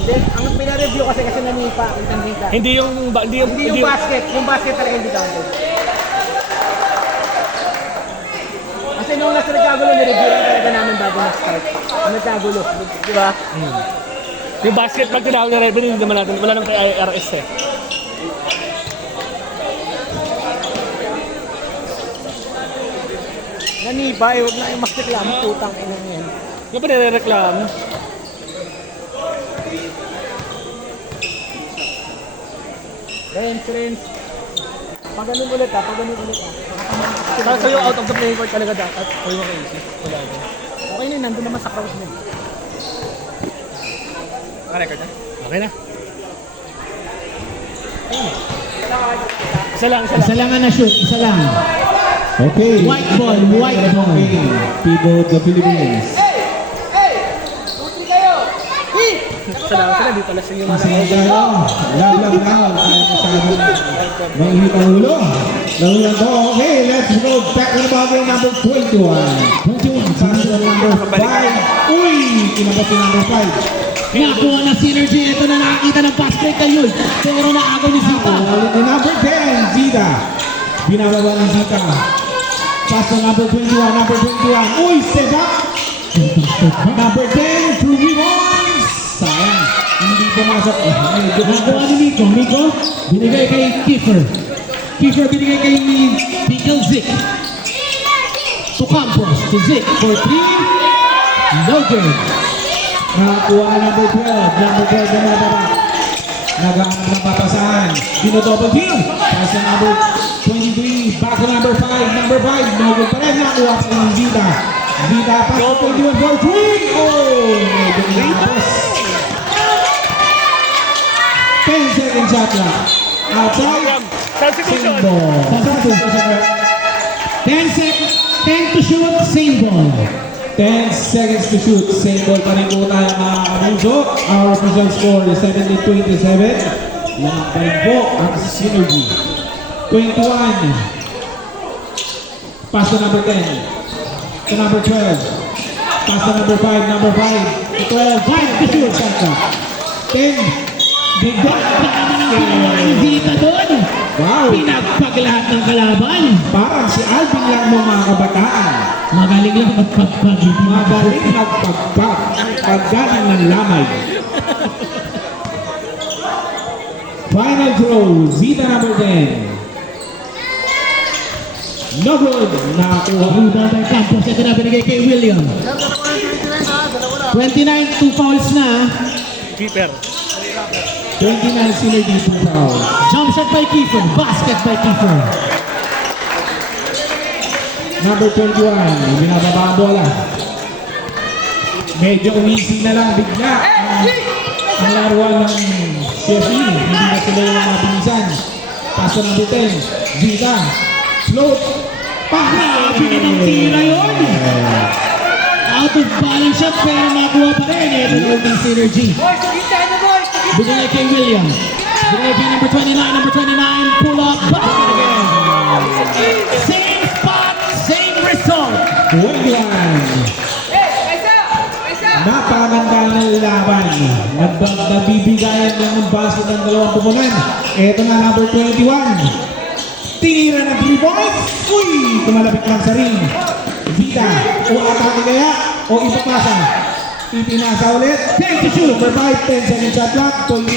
Hindi, ang pina-review kasi nanipa, kitang-kita. Hindi yung basket. Yung basket talaga hindi counted. Kasi nung nasa nagkagulo, nireview lang talaga namin bago mag-start. Ang nagkagulo, di ba? Yung basket pag tinawag na revenue, hindi naman natin. Wala naman kay IRS eh. Nanipa, huwag na yung mas reklamo, putang inang yan. Yung pa nire-reklamo. Rinse. Pag ganun ulit pag ganun ulit Sa'yo out of the playing court talaga dapat. Huwag mo kaisip. Wala na. Okay na, nandun naman sa crowd mo. Record na? Okay na. Isa lang. Isa lang ang na-shoot, isa lang. Okay. White ball. Pivo the Philippines. Sila, di pala sa yung Masaya tayo. Love round. Kaya masyadong mahihita ulo. Nahulang to. Okay, let's go. Back to the ball game number 21. 21. Pasok number 5. Uy! Kinabot yung number 5. Nakuha na synergy. Ito na nakakita ng pass break kay Yul. Pero naagaw ni Zita. The number 10, Zita. Binababa ni Zita. Pasok number 21. Number 21. Uy! Step up. Number 10, through rebounds. Sayang. Hindi pumasok. Nakuha ni Miko. Miko, binigay kay Kiefer. Kiefer binigay kay Pickle Zik. To Campos. To Zik for 3. No good. Nakakuha number 12. Number 12 na nababa. Nagahanap ng papasahan. Dino-double team. Pass na number 23. Back to number 5. Number 5. No good pa rin. Nakuha pa ng Zita. Zita pass to 21 for 3. Oh! Medyo inabos. 10 second shot lang. Outside. Substitution. Substitution. 10 to shoot, same ball. 10 seconds to shoot. Same ball pa rin po tayo mga kamuso. Our official score is 17-27. Lahat pa rin po ang synergy. 21. Pass to number 10. To number 12. Pass to number 5. Number 5. To 12. 5 to shoot. 10. Big back. Ang Zita doon. Wow. Pinagpag lahat ng kalaban. Parang si Alvin lang mo mga kabataan. Magaling lang magpagpag. Magaling magpagpag. Paggaling ng lamay. Final throw. Zita number 10. No good. Nakakuha. Rebound by Campos. Ito na binigay kay William. 29, 2 fouls na. Keeper. 29 synergy to foul. Jump shot by Kiefer. Basket by Kiefer. Number 21. Binababa ang bola. Medyo umisi na lang bigla ang laruan ng Sheffield. Hindi na sila yung mabilisan. Paso number 10. Zita. Float. Grabe namang tira yun. Out of balance shot pero nakuha pa rin. Ito yung synergy. Binigay kay William. Binigay kay number 29. Number 29. Pull up. Basket again. Same spot. Same result. 21. Napakaganda ng laban. Nagbibigayan lang ng basket ng dalawang pupunan. Ito na number 21. Tinira ng 3 points. Uy! Tumalapit lang sa ring. Zita. O atake kaya? O ipapasa? Ipinasa ulit. 10 to shoot. Number 5. 10 second shot clock. 21.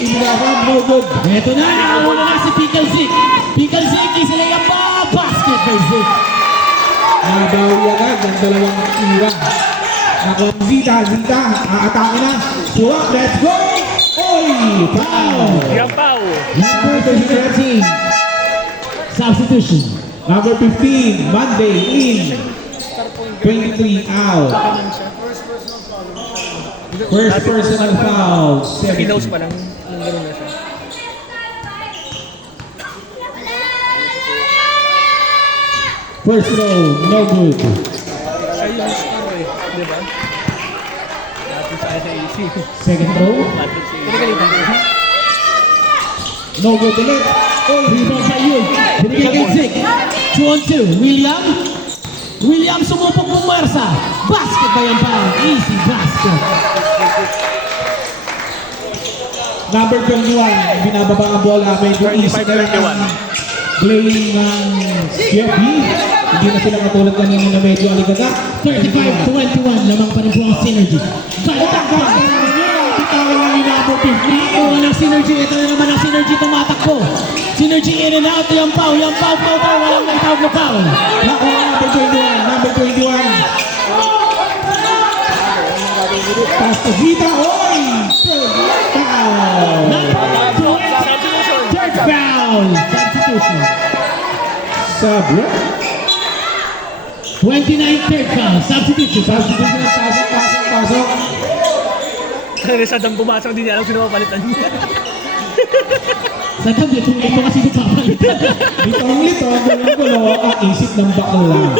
Ipinasa. No good. Ito na. Nakawala na si Pickle Zik. Pickle Zik. Isa lang yung basket by Zik. Nabawi agad ang dalawang tira. Nakuha Zita. Zita. Aatake na. Pull up. Let's go. Oy! Foul! Yung pau. Number 13. Substitution. Number 15, Monday in. 23 out. First personal foul. Pinos pa lang. Nung gano'n na siya. First row, no good. Ay, yung score eh. Di ba? Dati sa SAC. Second row, Pinagalitan ko. no good ulit. Rebound by Yul. Binigay kay Zik. 2 on 2. William. William sumupok bumwersa. Basket ba yan pa? Easy basket. Number 21, binababa ang bola. Medyo easy na lang ang playing ng CFB. Hindi na sila katulad kanina na medyo aligaga. 35-21, lamang pa rin po ang Synergy. Balitak ba? Bitawan lang yung number 15. Oo, ng Synergy. Ito na naman ang Synergy tumatakbo. Synergy in and out. Yung foul, floater. Walang naitawag na foul. Nakuha number 21, number 21. Pass to Vita, oy! Foul! Third foul. Substitution. Sub, 29 third foul. Substitution. substitution, pasok. Kaya sa dam pumasok, hindi niya alam sino mapalitan niya. Sa tabi, ito kasi si papalitan. Bitong lito, gulo ang isip ng bakla.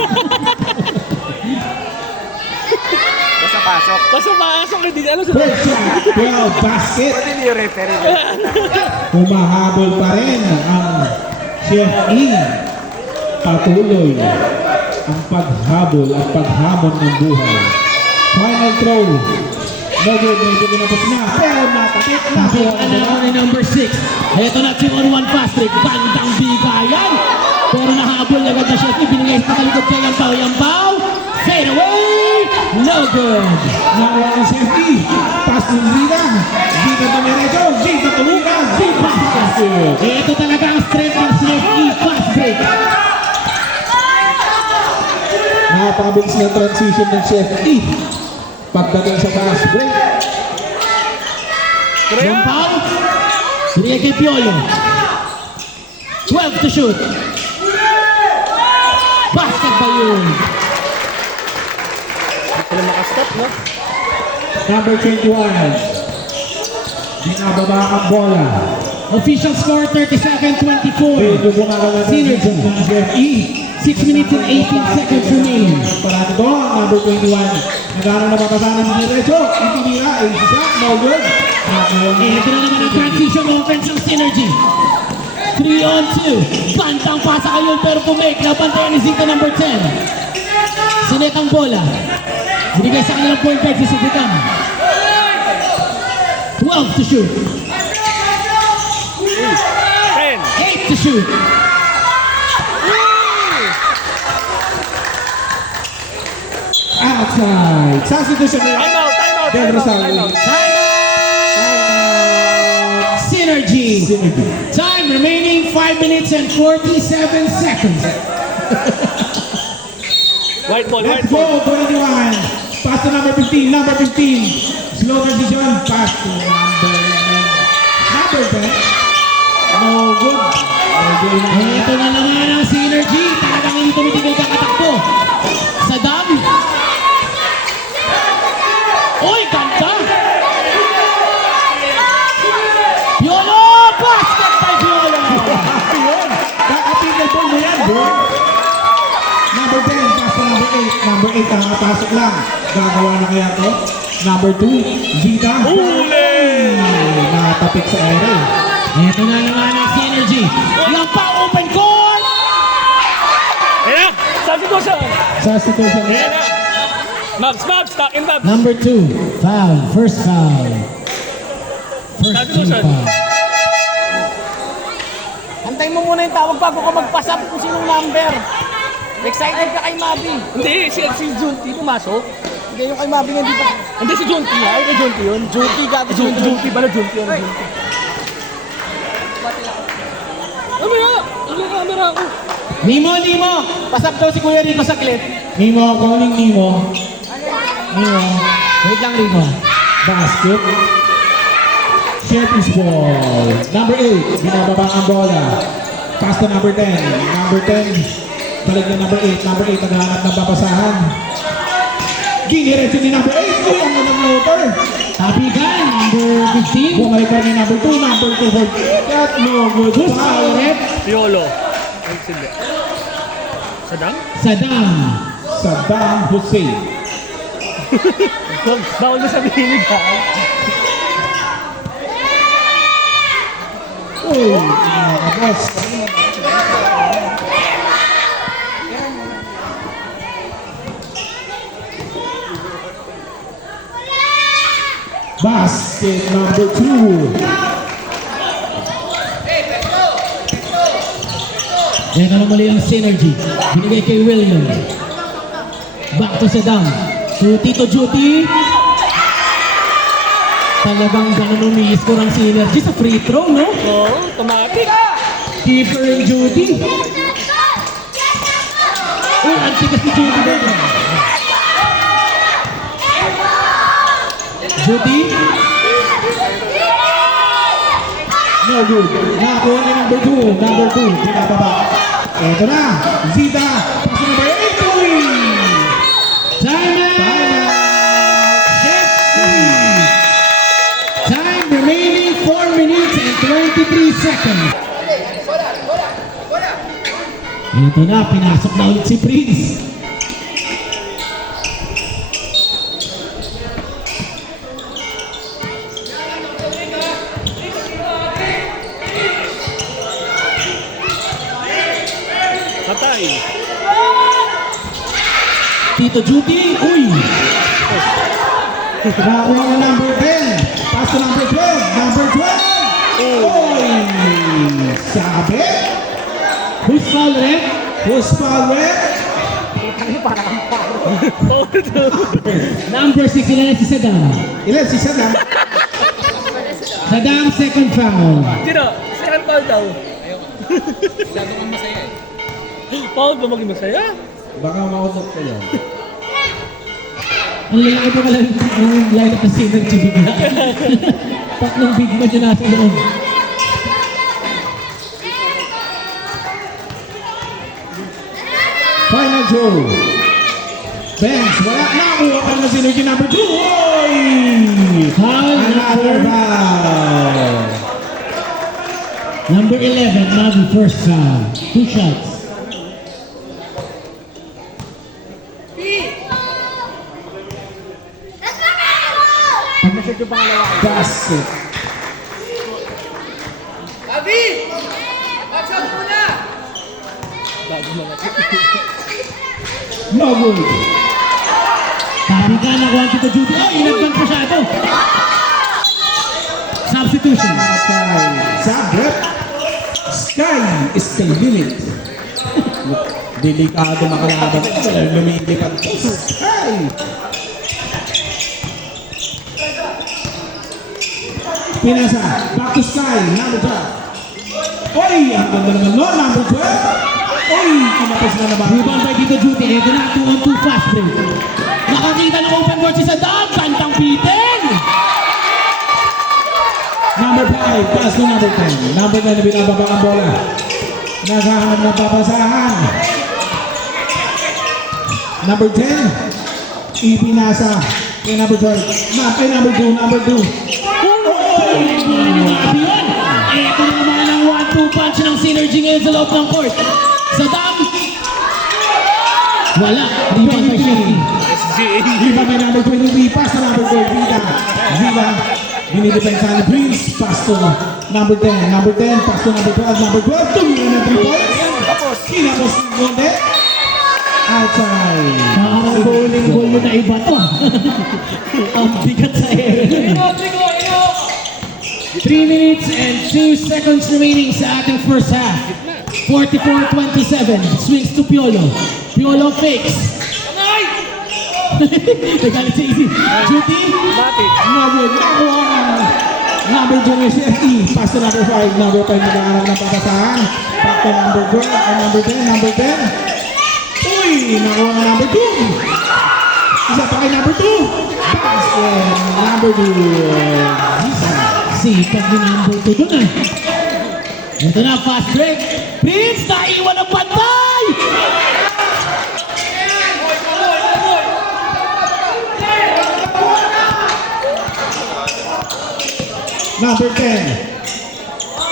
Pasok, hindi niya alam sino. First shot, 12 basket. Pwede niyo referee. Humahabol pa rin ang Chef E. Patuloy ang paghabol at paghamon ng buhay. Final throw. No good, medyo ginapos na. Pero nakapit na. Tapos na ni number 6. Ito na 2-on-1 fast break. Bandang bigayan. Pero nahabol agad na siya. Ibinigay sa kalikod kay Yampaw. Fade away. No good. Nakuha ang Chef E. Pass to Zida. Zida Domerejo. Zida Tumira. Zida basket. Ito talaga ang strength ng Chef E. Fast break. Napakabilis na transition ng Chef E. Pagdating sa fast break. Yampaw. Binigay kay Piolo. 12 to shoot. Basket ba yun? Sila makastop, no? Number 21. Binababa ang bola. Official score 37-24. Medyo bumagalan Synergy. ng Chef E. 6 minutes and 18 seconds remaining. Parang ito, number 21. Nagano na mapasanan ng diretso. Itinira, ay isa, no good. Ito na naman ang transition offense ng Synergy. 3-on-2. Bantang pasa kayo pero pumake. Nabantayan ni Zito number 10. Sinet ang bola. Binigay sa kanilang point guard si Subitan. 12 to shoot. 10. 8 to shoot. Outside. Substitution. Time out. Del Rosario. Synergy. Synergy. Time remaining 5 minutes and 47 seconds. White ball. Let's go, 21. Pass to number 15. Number 15. Slow transition. Pass to number 10. No good. Ito na naman ang Synergy. Talagang hindi tumitigil kakatakbo. Sa dami. Uy, ganda! Piolo! Basket by Piolo! Ayun. Kakapigil ball mo yan, bro. Number 10. Pass to number 8. Number 8. Nakapasok lang. Gagawa na kaya to. Number 2. Zita. Huli! Nakatapik sa ere. Ito na naman ang Synergy. Yung pa open court! Ayan na! Substitution! Substitution. Ayan na! Mabs! Stock in Mabs! Number 2, foul. First foul. First team foul. Antay mo muna yung tawag bago ka magpasap kung sinong number. Excited ka kay Mabi. Hindi, si Junti pumasok. Hindi yung kay Mabi nga di pa. Hindi si Junti nga. Ay, kay Junti yun. Junti gabi Junti pala, Junti yun. Ano ya? Ano yung camera ako? Nimo! Pasap daw si Kuya Rico saglit. Nemo, calling Nemo. Nemo. Wait lang, Rico. Basket. Shepis ball. Number 8. Binababa ang bola. Pass to number 10. Number 10. Balik na number 8. Number 8 naghahanap ng babasahan. Giniretso ni number 8. Uy, ang mga motor. Tapigan, number 15. Bumalik pa ni number 2. Number 2 for that. No good. Foul. Piolo. Ay, sila. Sadang? Saddam. Saddam Hussein. Bawal mo sabihin ka. Uy, nakakapos. Basket number 2. Ito na muli ang synergy. Binigay kay William. Back to Saddam. To Tito Judy. Talagang ganun umiiskor ang synergy sa free throw, no? Oo, automatic. Keeper and Judy. Oh, antikas ni Judy doon. Judy. No good. Nakuha ni number 2. Number 2. Pinababa. Ito na. Zita. Paso number 8. Uy! Time out! Time remaining 4 minutes and 23 seconds. Ito na, pinasok na ulit si Prince. Patay. Tito Judy, uy! Nakuha na number 10. Paso number 12. Number 12. Uy! Sabi. Who's foul, ref? Who's foul red? Number 6, ilan si Saddam? Ilan si Saddam? Saddam, second foul. Sino? Second foul daw. Masyado kang masaya eh. Foul ba maging masaya? Baka maunok ka yan. Ang lalaki pa pala yung line-up ng synergy bigla. Tatlong big man yung nasa loob. Final Joe. Benz, wala. Nakuha ka na synergy number 2. Uy! Foul Another foul. number 11, Mavi, first foul. 2 shots. Pag nashoot yung pangalawa. Basket. No good. Sabi ka, nakuha Tito Judy. Oh, inadvance pa siya ito. Substitution. Sabrep. Sky is the limit. Delikado makalaban. Lumilipad. Sky. Pinasa. Back to Sky. Number 12. Oy! Ang ganda naman no. Number 12. Oy! Kinapos na naman. Rebound by Tito Judy. Ito na, 2-on-2 fast break. Nakakita ng open court si Saddam. Kantang pitin. Number 5, pass to number 10. Number 10 na binababa ang bola. Naghahanap ng papasahan. Number 10, ipinasa kay number 12. Kay number 2, number 2. Grabe yun. Ito na naman ang 1-2 punch ng synergy ngayon sa loob ng court. Saddam. Wala. Rebound by Shefty. SGA. Iba kay number 23, pass to number 12. Vila. Binidepensa ni Prince, pass to number 10. Number 10, pass to number 12. Number 12, tumira na 3 points. Kinapos ng konti. Outside. Parang bowling ball yun na iba to. Ang bigat sa ere. 3 minutes and 2 seconds remaining sa ating first half. 44-27. Swings to Piolo. Piolo fakes. Nagalit si Izzy. Judy. Number, nakuha ng number 2 SFT. Pass to number 5. Number 5 nag-aaral ng papasahan. Back to number 12. Number 10. Number 10. Uy! Nakuha ng number 2. Isa pa kay number 2. Pass to number 2. Sipag ni number 2 dun ah. Ito na, fast break. Prince, naiwan ang pantay! Number 10.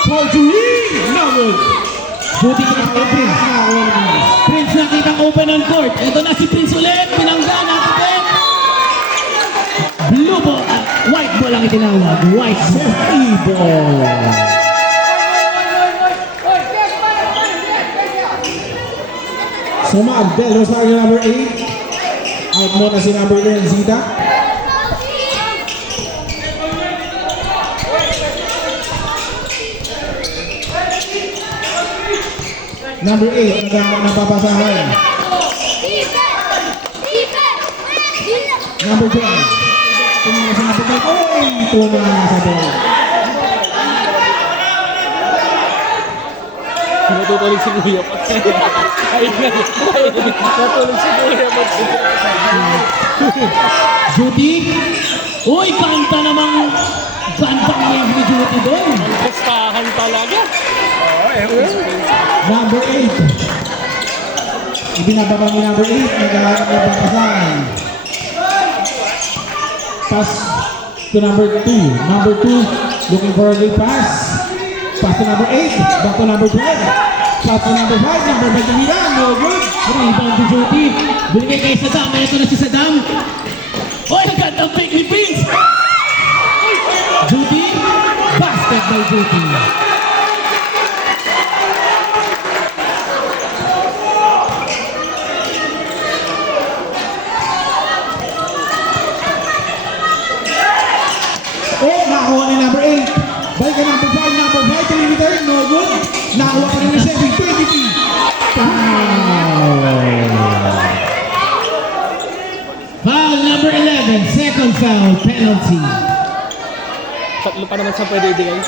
Forgery! No good. Buti ka na Prince. Prince nakita open on court. Ito na si Prince ulit. Pinangga natin. Blue ball at white ball ang itinawag. White ball. Evil. Sumag, Del Rosario number 8. Out muna si number 10, Zita. Number 8, napapasahan. Number 12. Tumingin sa number 12. Oy! Tumingin sa ball. Natutulog si Kuya Pat. Natutulog si Kuya Pat. Judy. Uy, kanta namang bantang ni Judy doon. Gustahan talaga. Number 8. Ibinababa ni number 8. Naghahanap ng papasahan. Pass to number 2. Number 2, looking for a good pass. Pass to number 8. Back to number 12. Pass to number 5. Number 5 to Milan. No good. Rebound to Judy. Binigay kay Saddam. Ito na si Saddam. Uy, ang gandang fake ni Vince. Judy. Basket by Judy. Oh, nakakuha ni number 8. Balik ka number 5. Number 5 to return. No good. Nakakuha pa rin ni 7. 23. Foul number 11. Second foul. Penalty. Tatlo pa naman sa pwede ibigay.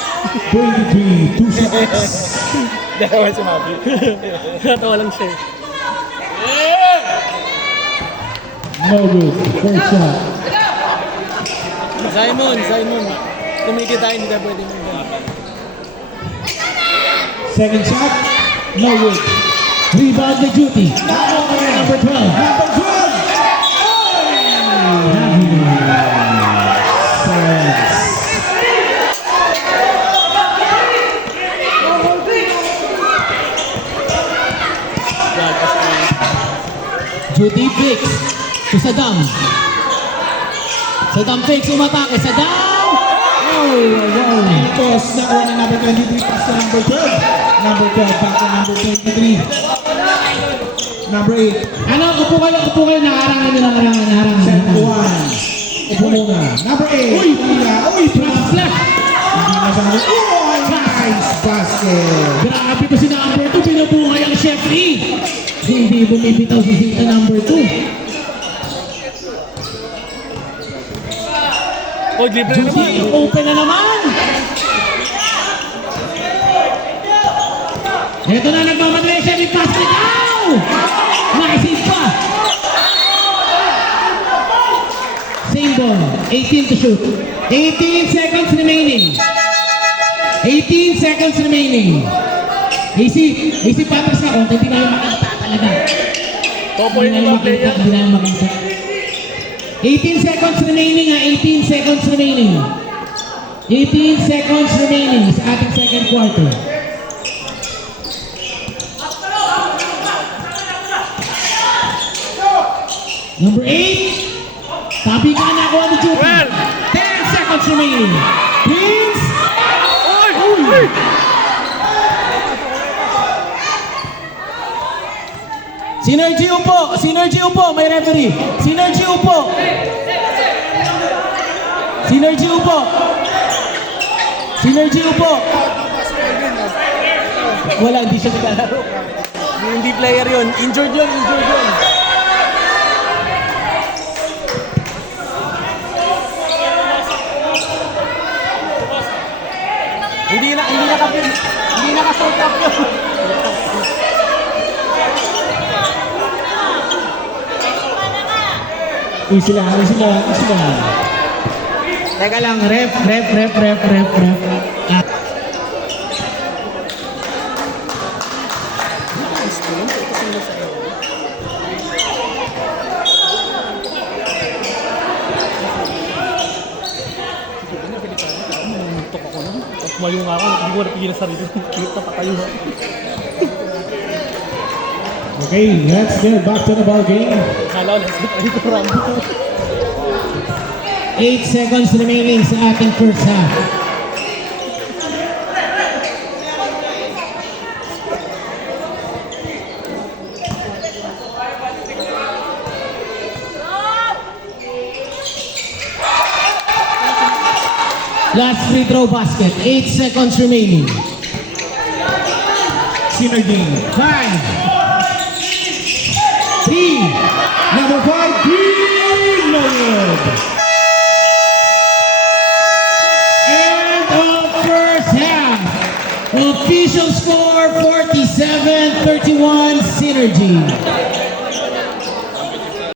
23. 2 shots. Dalawa si Mabi. Natawa lang siya. No good. First shot. Simon. Tumigil tayo, hindi tayo pwede mag-gana. Second shot. No good. Rebound by Judy. Number 12. Number 12. Judy fakes to Saddam. Saddam fakes, umatake. Saddam! Oh, wow. Toss na kuha ng number 23. Pass to number 12. Number 12. Back to number 23. Number 8. Ano, upo kayo. Nakarangan nyo, naharangan. Set 1. Upo muna. Number 8. Uy! Uy! Flash! Hindi masyado. Oh, nice basket. Grabe ko si number 2, binubuhay ang chef E. Hindi bumibitaw si Zita number 2. Oh, libre na Judy, naman. open na naman! Ito na, nagmamadali siya with basket. Ow! Nice pa! Same ball. 18 to shoot. 18 seconds remaining. 18 seconds remaining. AC Patrick na konti, hindi na yung makita talaga. Topo yung ibang player. Hindi na yung makita. 18 seconds remaining ha, 18 seconds remaining. 18 seconds remaining sa ating second quarter. Number 8. Tabi ka na ako ni Judy. 10 seconds remaining. Prince. Uy! Synergy upo, may referee. Synergy upo. Wala, hindi siya naglalaro. Hindi player yun. Injured yun. Hindi naka-sort up yun. Easy lang. Teka lang, ref. Ah. Tok ako na. Tumayo nga ako. Hindi ko napigil na sarili. Pilit na patayo. Okay, let's get back to the ball game. Kala ko, let's go Rambo. 8 seconds remaining sa ating first half. Last free throw basket. 8 seconds remaining. Synergy. 5. Number 5, Greenwood. End of first half. Official score 47-31 Synergy.